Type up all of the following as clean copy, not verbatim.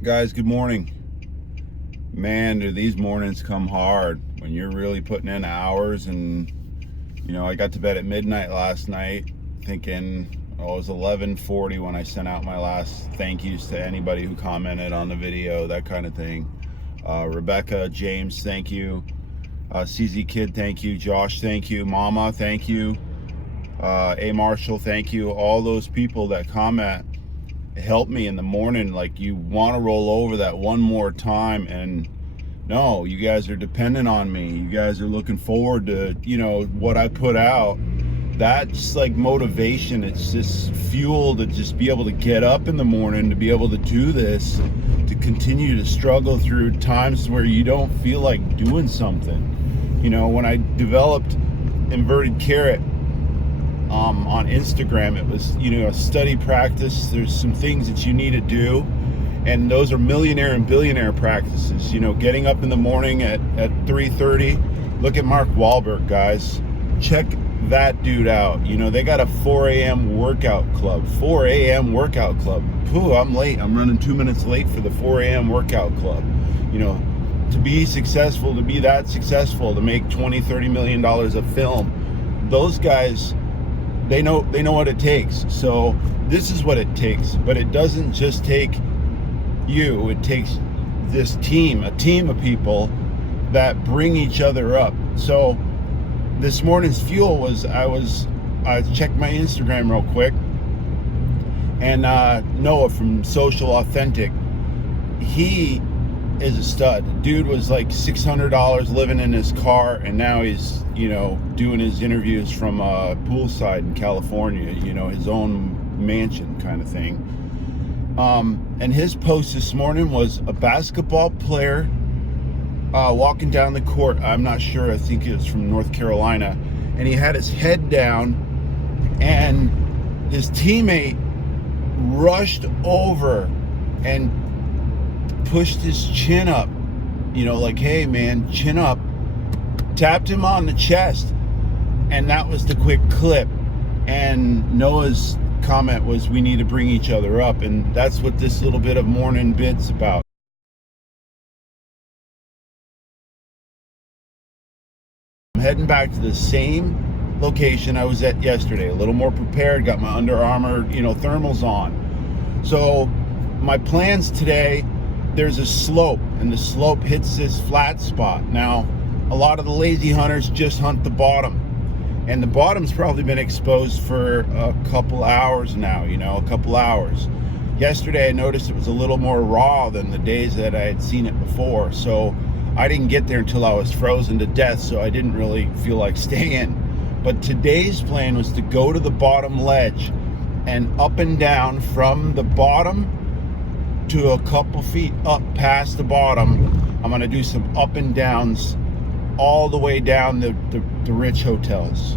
Guys, good morning. Man, do these mornings come hard when you're really putting in hours. And I got to bed at midnight last night thinking, it was 11:40 when I sent out my last thank yous to anybody who commented on the video, that kind of thing. Rebecca, James, thank you. CZ Kid, thank you. Josh, thank you. Mama, thank you. A Marshall, thank you. All those people that comment help me in the morning. Like, you want to roll over that one more time. And no, you guys are dependent on me. You guys are looking forward to what I put out. That's like motivation. It's just fuel to just be able to get up in the morning, to be able to do this, to continue to struggle through times where you don't feel like doing something. When I developed Inverted Carrot on Instagram, it was a study practice. There's some things that you need to do, and those are millionaire and billionaire practices. Getting up in the morning at 3:30. Look at Mark Wahlberg, guys. Check that dude out. They got a 4 a.m. workout club. 4 a.m. workout club. Pooh, I'm late. I'm running 2 minutes late for the 4 a.m. workout club. To be successful, to be that successful, to make $20-30 million of film, those guys, they know what it takes. So this is what it takes. But it doesn't just take you. It takes this team, a team of people that bring each other up. So this morning's fuel was, I checked my Instagram real quick, and Noah from Social Authentic, he is a stud. Dude was like $600 living in his car, and now he's doing his interviews from poolside in California, his own mansion kind of thing. And his post this morning was a basketball player walking down the court. I'm not sure, I think it was from North Carolina, and he had his head down, and his teammate rushed over and pushed his chin up, like, hey man, chin up, tapped him on the chest, and that was the quick clip. And Noah's comment was, we need to bring each other up, and that's what this little bit of morning bit's about. I'm heading back to the same location I was at yesterday, a little more prepared, got my Under Armour thermals on. So my plans today, there's a slope, and the slope hits this flat spot. Now, a lot of the lazy hunters just hunt the bottom, and the bottom's probably been exposed for a couple hours now, a couple hours. Yesterday I noticed it was a little more raw than the days that I had seen it before, so I didn't get there until I was frozen to death, so I didn't really feel like staying. But today's plan was to go to the bottom ledge and up and down from the bottom to a couple feet up past the bottom. I'm going to do some up and downs all the way down the rich hotels.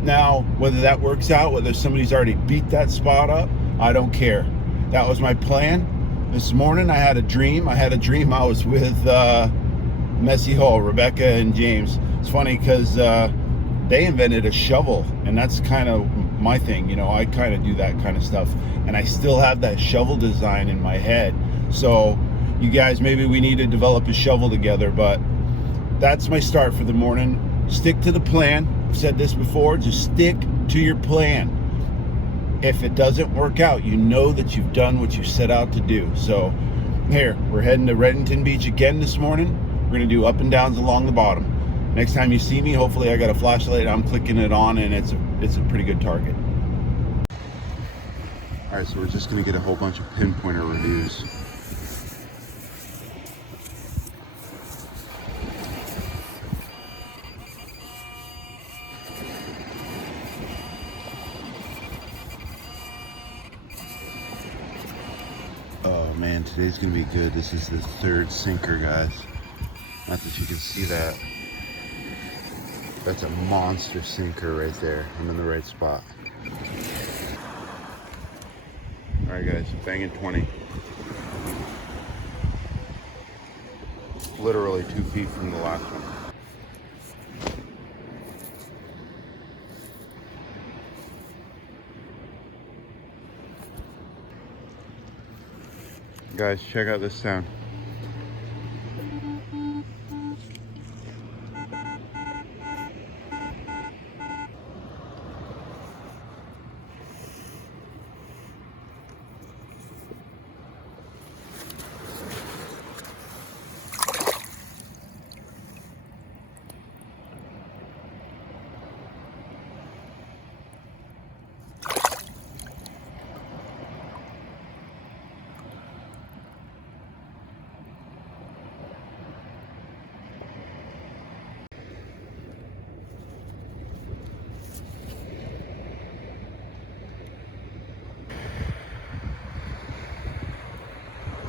Now, whether that works out, whether somebody's already beat that spot up, I don't care. That was my plan. This morning I had a dream. I was with Messy Hole, Rebecca and James. It's funny because they invented a shovel, and that's kind of my thing. I kind of do that kind of stuff, and I still have that shovel design in my head. So you guys, maybe we need to develop a shovel together. But that's my start for the morning. Stick to the plan. I've said this before, just stick to your plan. If it doesn't work out, you know that you've done what you set out to do. So here, we're heading to Redington Beach again this morning. We're gonna do up and downs along the bottom. Next time you see me, hopefully I got a flashlight, I'm clicking it on, and it's a pretty good target. All right, so we're just gonna get a whole bunch of pinpointer reviews. Oh man, today's gonna be good. This is the third sinker, guys. Not that you can see that. That's a monster sinker right there. I'm in the right spot. All right, guys, banging 20. Literally 2 feet from the last one. Guys, check out this sound.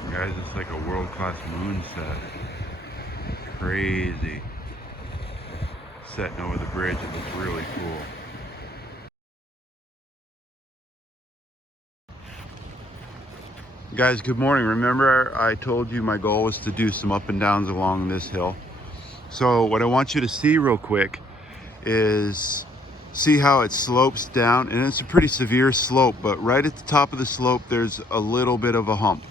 Guys, it's like a world-class moon set. Crazy. Setting over the bridge, it looks really cool. Guys, good morning. Remember I told you my goal was to do some up and downs along this hill. So what I want you to see real quick is see how it slopes down, and it's a pretty severe slope, but right at the top of the slope there's a little bit of a hump.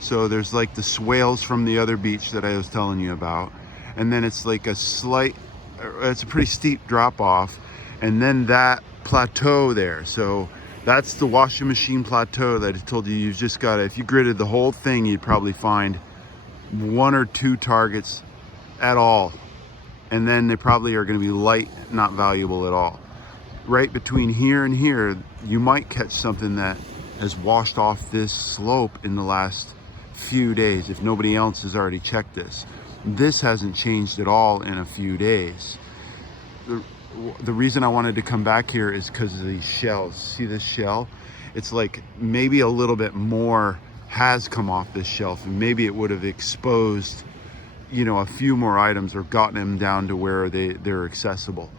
So there's like the swales from the other beach that I was telling you about, and then it's like it's a pretty steep drop off, and then that plateau there. So that's the washing machine plateau that I told you. You've just got to, if you gridded the whole thing, you'd probably find 1 or 2 targets at all, and then they probably are going to be light, not valuable at all. Right between here and here, you might catch something that has washed off this slope in the last few days, if nobody else has already checked this. This hasn't changed at all in a few days. The reason I wanted to come back here is because of these shells. See this shell? It's like maybe a little bit more has come off this shelf, and maybe it would have exposed, you know, a few more items or gotten them down to where they're accessible.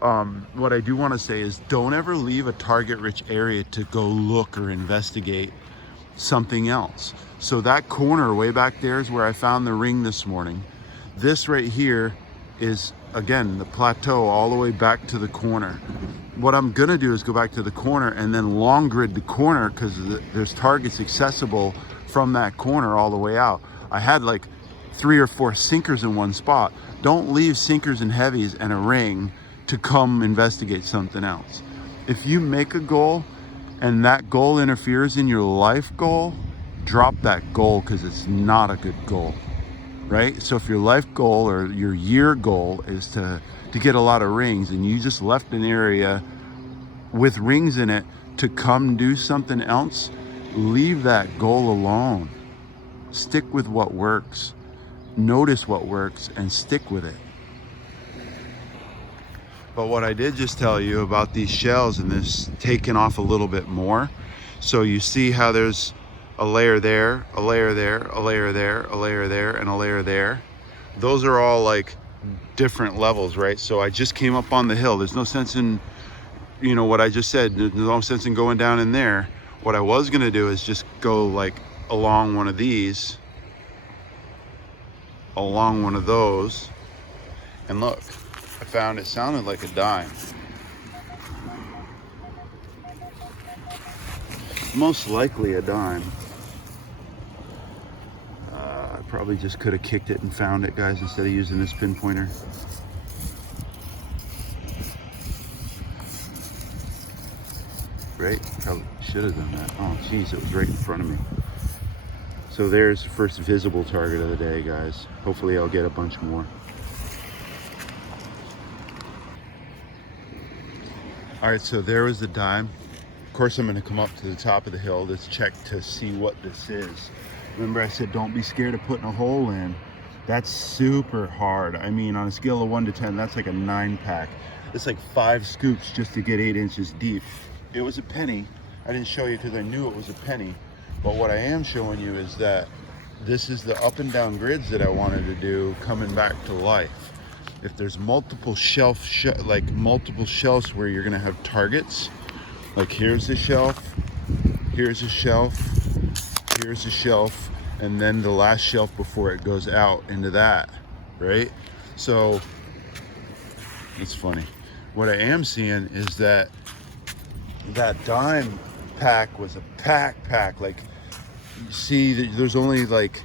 What I do want to say is don't ever leave a target rich area to go look or investigate something else. So that corner way back there is where I found the ring this morning. This right here is, again, the plateau all the way back to the corner. What I'm gonna do is go back to the corner and then long grid the corner, because there's targets accessible from that corner all the way out. I had like 3 or 4 sinkers in one spot. Don't leave sinkers and heavies and a ring to come investigate something else. If you make a goal and that goal interferes in your life goal, drop that goal, because it's not a good goal, right? So if your life goal or your year goal is to get a lot of rings, and you just left an area with rings in it to come do something else, leave that goal alone. Stick with what works. Notice what works and stick with it. But what I did just tell you about these shells and this taking off a little bit more. So you see how there's a layer there, a layer there, a layer there, a layer there, and a layer there. Those are all like different levels, right? So I just came up on the hill. There's no sense in, you know, what I just said. There's no sense in going down in there. What I was gonna do is just go like along one of these, along one of those, and look, I found it sounded like a dime. Most likely a dime. I probably just could have kicked it and found it, guys, instead of using this pinpointer. Right? Probably should have done that. Oh, geez, it was right in front of me. So there's the first visible target of the day, guys. Hopefully I'll get a bunch more. All right, so there was the dime. Of course, I'm gonna come up to the top of the hill to check to see what this is. Remember I said don't be scared of putting a hole in. That's super hard. I mean, on a scale of 1 to 10, that's like a 9-pack. It's like 5 scoops just to get 8 inches deep. It was a penny. I didn't show you because I knew it was a penny. But what I am showing you is that this is the up and down grids that I wanted to do coming back to life. If there's multiple multiple shelves where you're gonna have targets, like here's a shelf, here's a shelf, here's a shelf, and then the last shelf before it goes out into that, right? So it's funny. What I am seeing is that that dime pack was a pack. Like see that there's only like,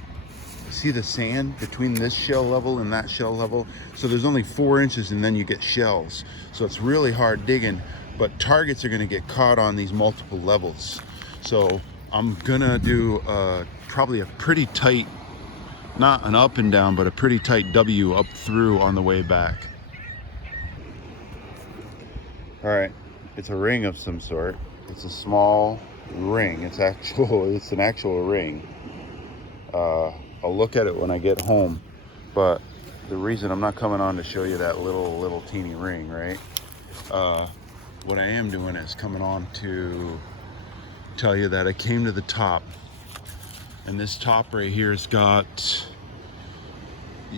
see the sand between this shell level and that shell level? So there's only 4 inches and then you get shells. So it's really hard digging, but targets are gonna get caught on these multiple levels. So I'm gonna do probably a pretty tight, not an up and down, but a pretty tight W up through on the way back. All right, it's a ring of some sort. It's a small ring. It's an actual ring. I'll look at it when I get home, but the reason I'm not coming on to show you that little teeny ring, right? What I am doing is coming on to tell you that I came to the top, and this top right here has got,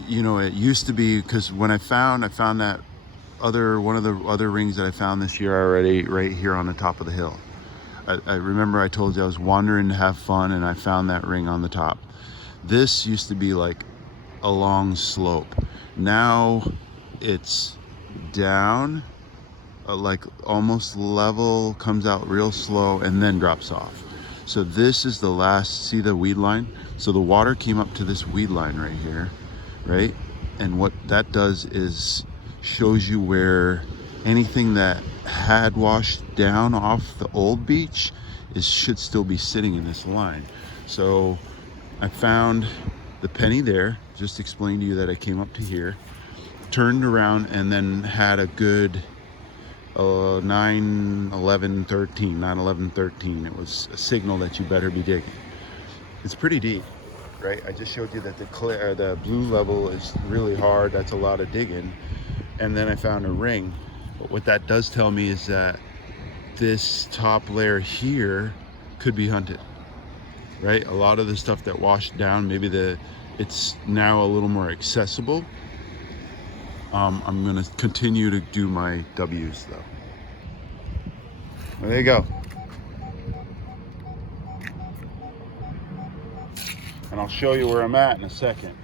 you know, it used to be, because when I found that one of the other rings that I found this year already right here on the top of the hill. I remember I told you I was wandering to have fun and I found that ring on the top. This used to be like a long slope. Now it's down, like almost level, comes out real slow and then drops off. So this is the last, see the weed line? So the water came up to this weed line right here, right? And what that does is shows you where anything that had washed down off the old beach should still be sitting in this line. So I found the penny there, just explained to you that I came up to here, turned around, and then had a good 9, 11, 13. It was a signal that you better be digging. It's pretty deep, right? I just showed you that the blue level is really hard. That's a lot of digging. And then I found a ring. But what that does tell me is that this top layer here could be hunted, right? A lot of the stuff that washed down, maybe it's now a little more accessible. I'm gonna continue to do my W's though. Well, there you go. And I'll show you where I'm at in a second.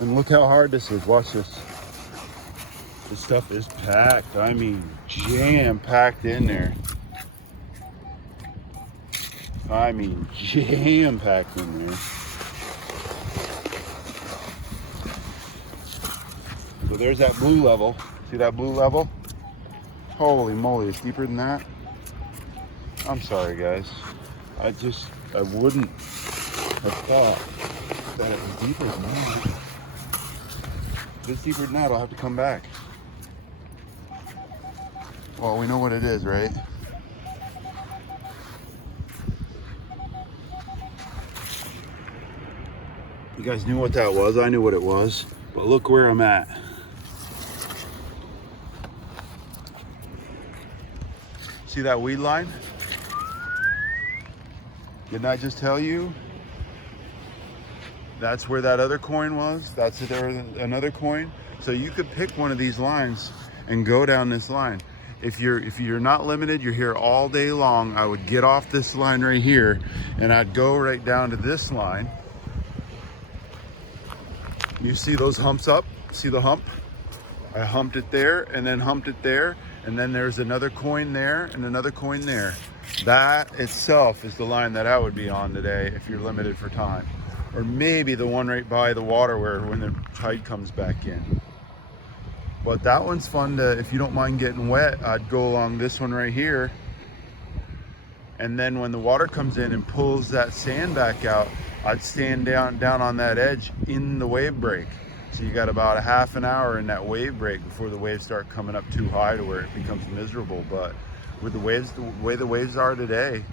And look how hard this is. Watch this. This stuff is packed. I mean, jam-packed in there. I mean, jam-packed in there. So there's that blue level. See that blue level? Holy moly, it's deeper than that. I'm sorry, guys. I wouldn't have thought that it was deeper than that. If it's deeper than that, I'll have to come back. Well, we know what it is, right? You guys knew what that was. I knew what it was. But look where I'm at. See that weed line? Didn't I just tell you? That's where that other coin was. That's another coin. So you could pick one of these lines and go down this line. If you're not limited, you're here all day long, I would get off this line right here and I'd go right down to this line. You see those humps up? See the hump? I humped it there and then humped it there, and then there's another coin there and another coin there. That itself is the line that I would be on today if you're limited for time. Or maybe the one right by the water where when the tide comes back in. But that one's fun to, if you don't mind getting wet, I'd go along this one right here. And then when the water comes in and pulls that sand back out, I'd stand down on that edge in the wave break. So you got about a half an hour in that wave break before the waves start coming up too high to where it becomes miserable. But with the waves, the way the waves are today,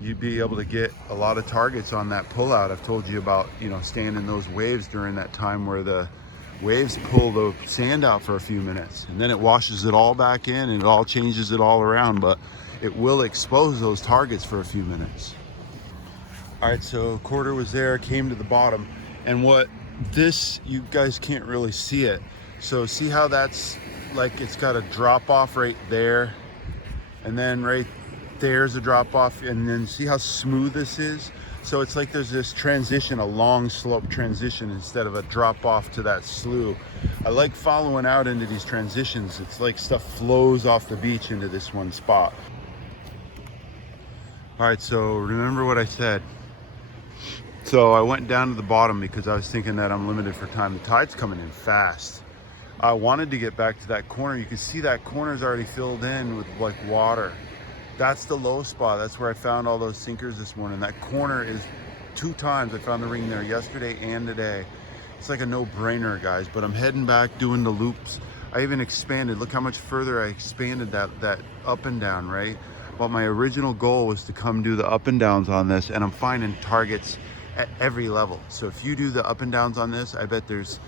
you'd be able to get a lot of targets on that pullout. I've told you about, you know, staying in those waves during that time where the waves pull the sand out for a few minutes and then it washes it all back in and it all changes it all around, but it will expose those targets for a few minutes. All right, so quarter was there, came to the bottom, and what this, you guys can't really see it. So see how that's like, it's got a drop off right there, and then right there's a drop off, and then see how smooth this is? So it's like there's this transition, a long slope transition instead of a drop off to that slough. I like following out into these transitions. It's like stuff flows off the beach into this one spot. All right, so remember what I said. So I went down to the bottom because I was thinking that I'm limited for time. The tide's coming in fast. I wanted to get back to that corner. You can see that corner's already filled in with like water. That's the low spot. That's where I found all those sinkers this morning. That corner is 2 times I found the ring there, yesterday and today. It's like a no-brainer, guys, but I'm heading back doing the loops. I even expanded. Look how much further I expanded that up and down, right? But my original goal was to come do the up and downs on this, and I'm finding targets at every level. So if you do the up and downs on this, I bet there's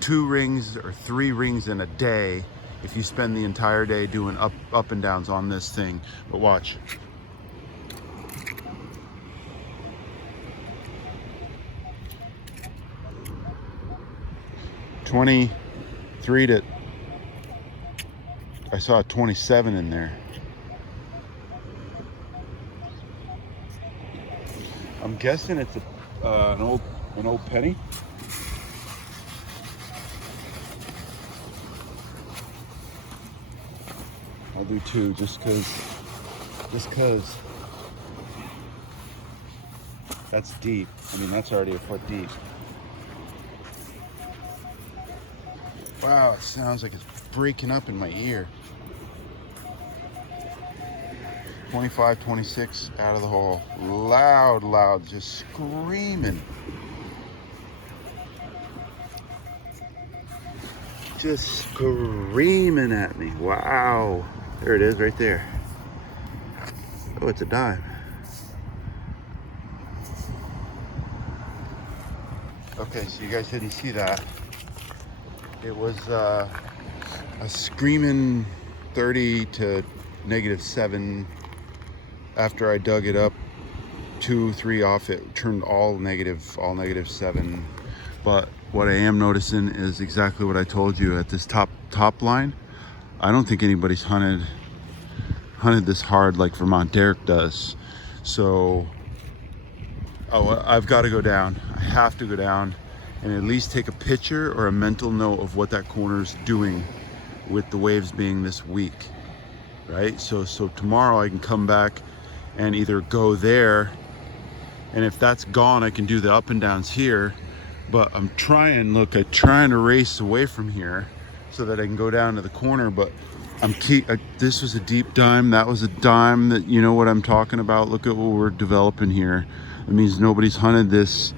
2 rings or 3 rings in a day if you spend the entire day doing up and downs on this thing. But watch. "23" to, I saw a 27 in there. I'm guessing it's an old penny. I'll do 2 just cause that's deep. I mean, that's already a foot deep. Wow, it sounds like it's breaking up in my ear. 25, 26 out of the hole. Loud, just screaming. Just screaming at me. Wow. There it is right there. Oh, it's a dime. Okay, so you guys didn't see that. It was a screaming 30 to -7. After I dug it up 2, 3 off, it turned all -7. But what I am noticing is exactly what I told you at this top line. I don't think anybody's hunted this hard like Vermont Derek does. So I've got to go down. I have to go down and at least take a picture or a mental note of what that corner's doing with the waves being this weak, right? So tomorrow I can come back and either go there, and if that's gone, I can do the up and downs here. But I'm trying to race away from here so that I can go down to the corner. But this was a deep dime. That was a dime. That, you know what I'm talking about. Look at what we're developing here. It means nobody's hunted this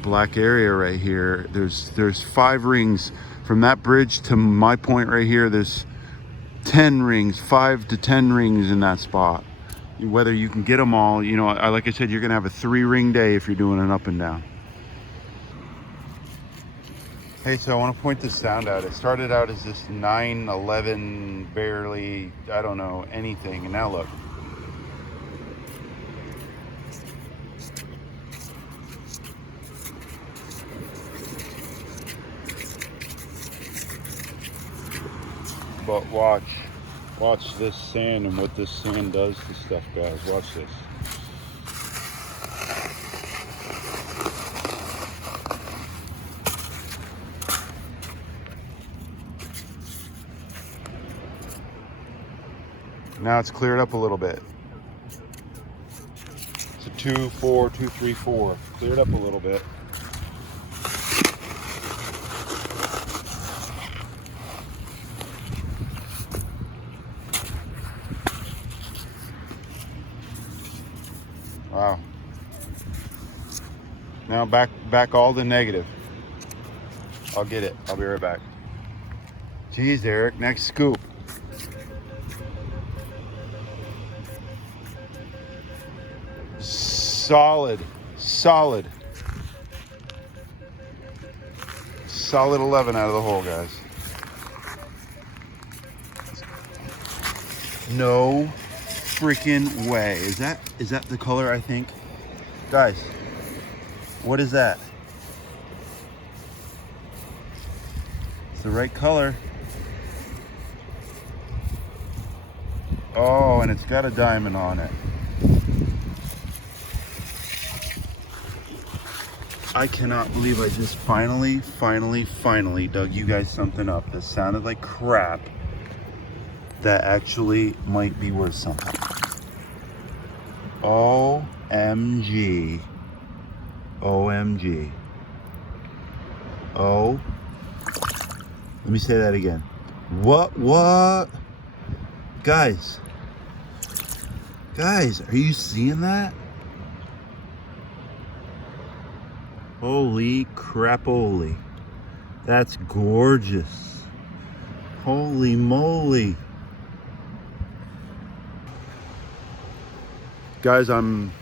black area right here. There's 5 rings from that bridge to my point right here. There's 10 rings, 5 to 10 rings in that spot. Whether you can get them all, you know, like I said, you're gonna have a 3-ring day if you're doing an up and down. Hey, so I want to point this sound out. It started out as this 9-11, barely, I don't know, anything, and now look. But watch this sand and what this sand does to stuff, guys. Watch this. Now it's cleared up a little bit. It's a 2, 4, 2, 3, 4. Cleared up a little bit. Wow. Now back all the negative. I'll get it. I'll be right back. Geez, Eric, next scoop. Solid 11 out of the hole, guys. No freaking way. Is that the color I think? Guys, what is that? It's the right color. Oh, and it's got a diamond on it. I cannot believe I just finally dug you guys something up that sounded like crap that actually might be worth something. OMG. OMG. Oh. Let me say that again. What? Guys, are you seeing that? Holy crapoly. That's gorgeous. Holy moly. Guys, I'm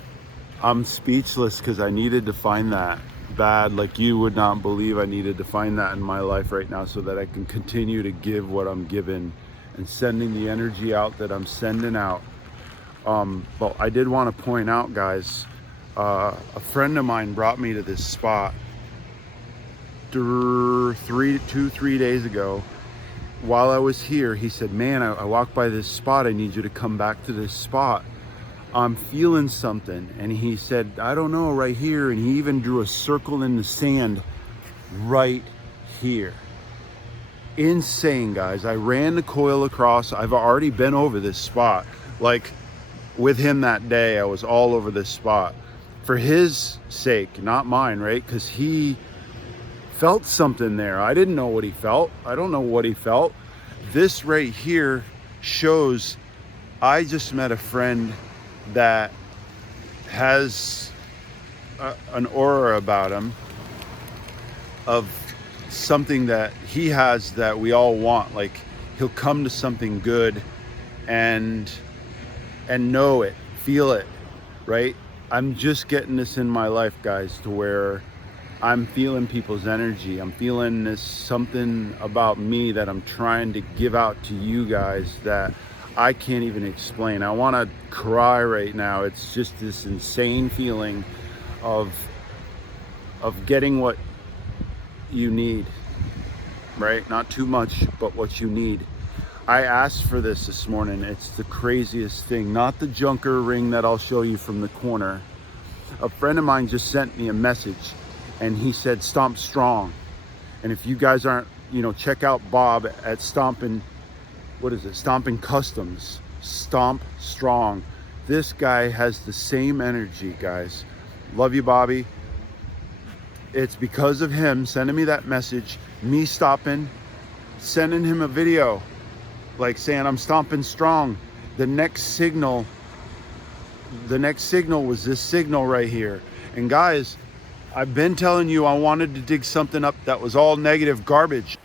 speechless because I needed to find that bad. Like, you would not believe I needed to find that in my life right now so that I can continue to give what I'm giving and sending the energy out that I'm sending out. But I did want to point out, guys, a friend of mine brought me to this spot 3 days ago. While I was here, he said, man, I walked by this spot. I need you to come back to this spot. I'm feeling something. And he said, I don't know, right here. And he even drew a circle in the sand right here. Insane, guys. I ran the coil across. I've already been over this spot. Like, with him that day, I was all over this spot for his sake, not mine, right? Because he felt something there. I didn't know what he felt. I don't know what he felt. This right here shows I just met a friend that has an aura about him of something that he has that we all want. Like, he'll come to something good and know it, feel it, right? I'm just getting this in my life, guys, to where I'm feeling people's energy. I'm feeling this something about me that I'm trying to give out to you guys that I can't even explain. I want to cry right now. It's just this insane feeling of getting what you need, right? Not too much, but what you need. I asked for this morning. It's the craziest thing. Not the junker ring that I'll show you from the corner. A friend of mine just sent me a message and he said, Stomp Strong. And if you guys aren't, check out Bob at Stomping Customs. Stomp Strong. This guy has the same energy, guys. Love you, Bobby. It's because of him sending me that message, me stopping, sending him a video, like saying I'm stomping strong. The next signal was this signal right here. And guys, I've been telling you I wanted to dig something up that was all negative garbage.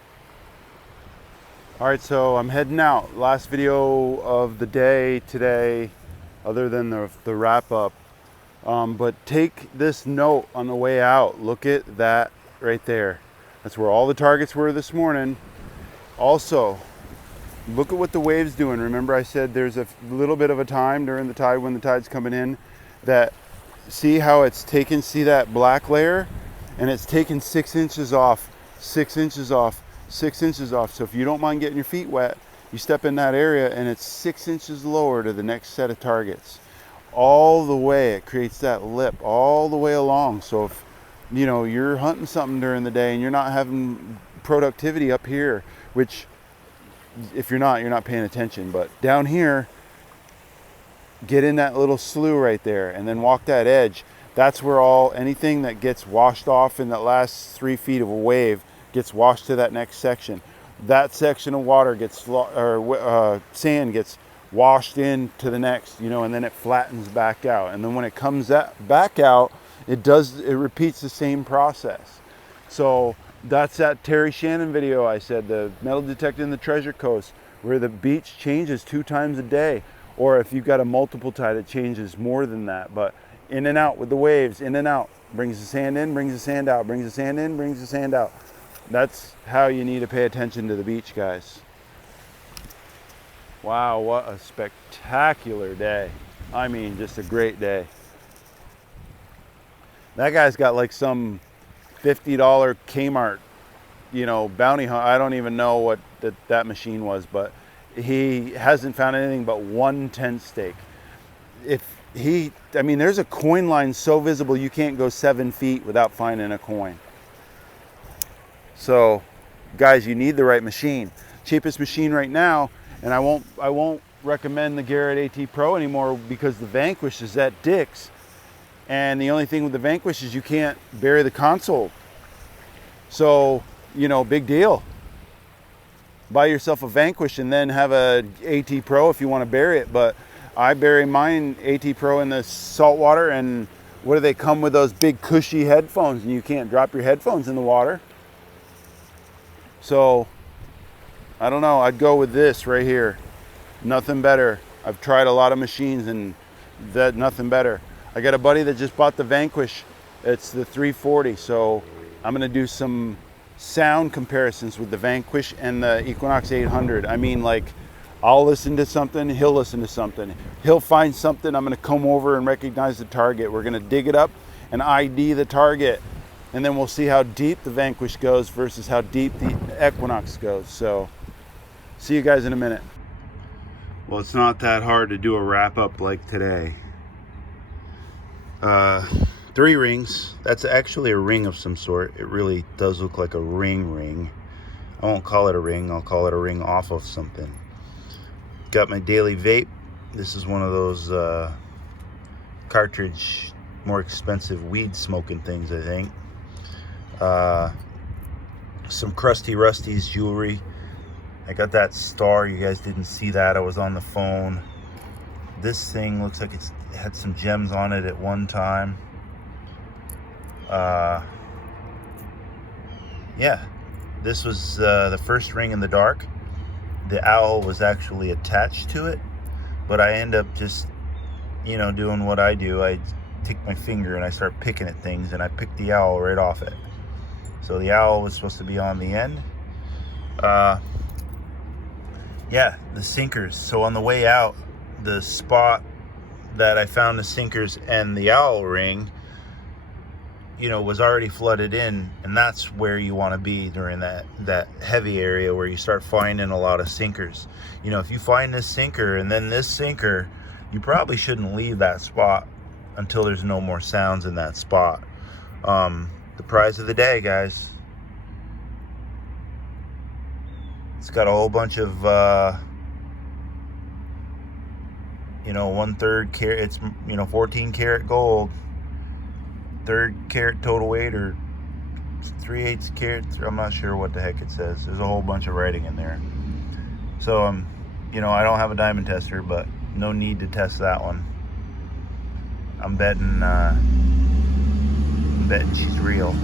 All right, so I'm heading out. Last video of the day today, other than the wrap up. But take this note on the way out. Look at that right there. That's where all the targets were this morning. Also, look at what the wave's doing. Remember I said there's a little bit of a time during the tide when the tide's coming in that, see how it's taken, see that black layer? And it's taken 6 inches off, 6 inches off, 6 inches off. So if you don't mind getting your feet wet, you step in that area and it's 6 inches lower to the next set of targets. All the way, it creates that lip all the way along. So if you're hunting something during the day and you're not having productivity up here, which if you're not paying attention, but down here, get in that little slough right there and then walk that edge. That's where anything that gets washed off in that last 3 feet of a wave gets washed to that next section. That section of water gets sand gets washed into the next, and then it flattens back out. And then when it comes back out, it repeats the same process. So that's that Terry Shannon video I said, the metal detector in the Treasure Coast, where the beach changes 2 times a day. Or if you've got a multiple tide, it changes more than that. But in and out with the waves, in and out. Brings the sand in, brings the sand out, brings the sand in, brings the sand out. That's how you need to pay attention to the beach, guys. Wow, what a spectacular day. I mean, just a great day. That guy's got like some $50 Kmart, bounty hunt. I don't even know what that machine was, but he hasn't found anything but one tent stake. There's a coin line so visible you can't go 7 feet without finding a coin. So, guys, you need the right machine. Cheapest machine right now, and I won't recommend the Garrett AT Pro anymore because the Vanquish is at Dick's. And the only thing with the Vanquish is you can't bury the console. So, you know, big deal. Buy yourself a Vanquish and then have a AT Pro if you want to bury it. But I bury mine AT Pro in the salt water, and what do they come with, those big cushy headphones, and you can't drop your headphones in the water. So I don't know, I'd go with this right here. Nothing better. I've tried a lot of machines and that nothing better. I got a buddy that just bought the Vanquish. It's the 340, so I'm gonna do some sound comparisons with the Vanquish and the Equinox 800. I mean, like, I'll listen to something, he'll listen to something. He'll find something, I'm gonna come over and recognize the target. We're gonna dig it up and ID the target. And then we'll see how deep the Vanquish goes versus how deep the Equinox goes. So, see you guys in a minute. Well, it's not that hard to do a wrap up like today. 3 rings. That's actually a ring of some sort. It really does look like a ring. I won't call it a ring, I'll call it a ring off of something. Got my daily vape. This is one of those cartridge, more expensive weed smoking things, I think. Some Crusty Rusty's jewelry. I got that star, you guys didn't see that, I was on the phone. This thing looks like it had some gems on it at one time. Yeah, this was the first ring in the dark. The owl was actually attached to it, but I end up just, you know, doing what I do. I take my finger and I start picking at things, and I picked the owl right off it. So the owl was supposed to be on the end. Yeah, the sinkers. So on the way out, the spot that I found the sinkers and the owl ring, you know, was already flooded in, and that's where you want to be during that heavy area where you start finding a lot of sinkers. You know, if you find this sinker and then this sinker, you probably shouldn't leave that spot until there's no more sounds in that spot. The prize of the day, guys. It's got a whole bunch of you know, 1/3 carat, it's, you know, 14 karat gold, 1/3 carat total weight, or 3/8 carat, I'm not sure what the heck it says. There's a whole bunch of writing in there. So you know, I don't have a diamond tester, but no need to test that one. I'm betting she's real.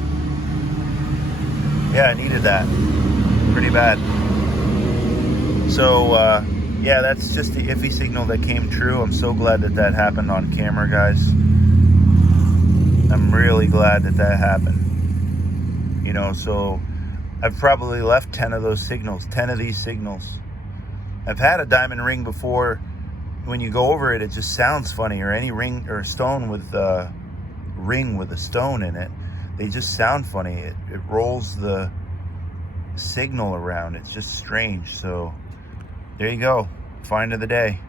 Yeah, I needed that pretty bad. So yeah, that's just the iffy signal that came true. I'm so glad that that happened on camera, guys. I'm really glad that that happened. You know, so I've probably left 10 of those signals, 10 of these signals. I've had a diamond ring before. When you go over it, it just sounds funny, or any ring or stone with ring with a stone in it. They just sound funny. It rolls the signal around. It's just strange. So there you go. Find of the day.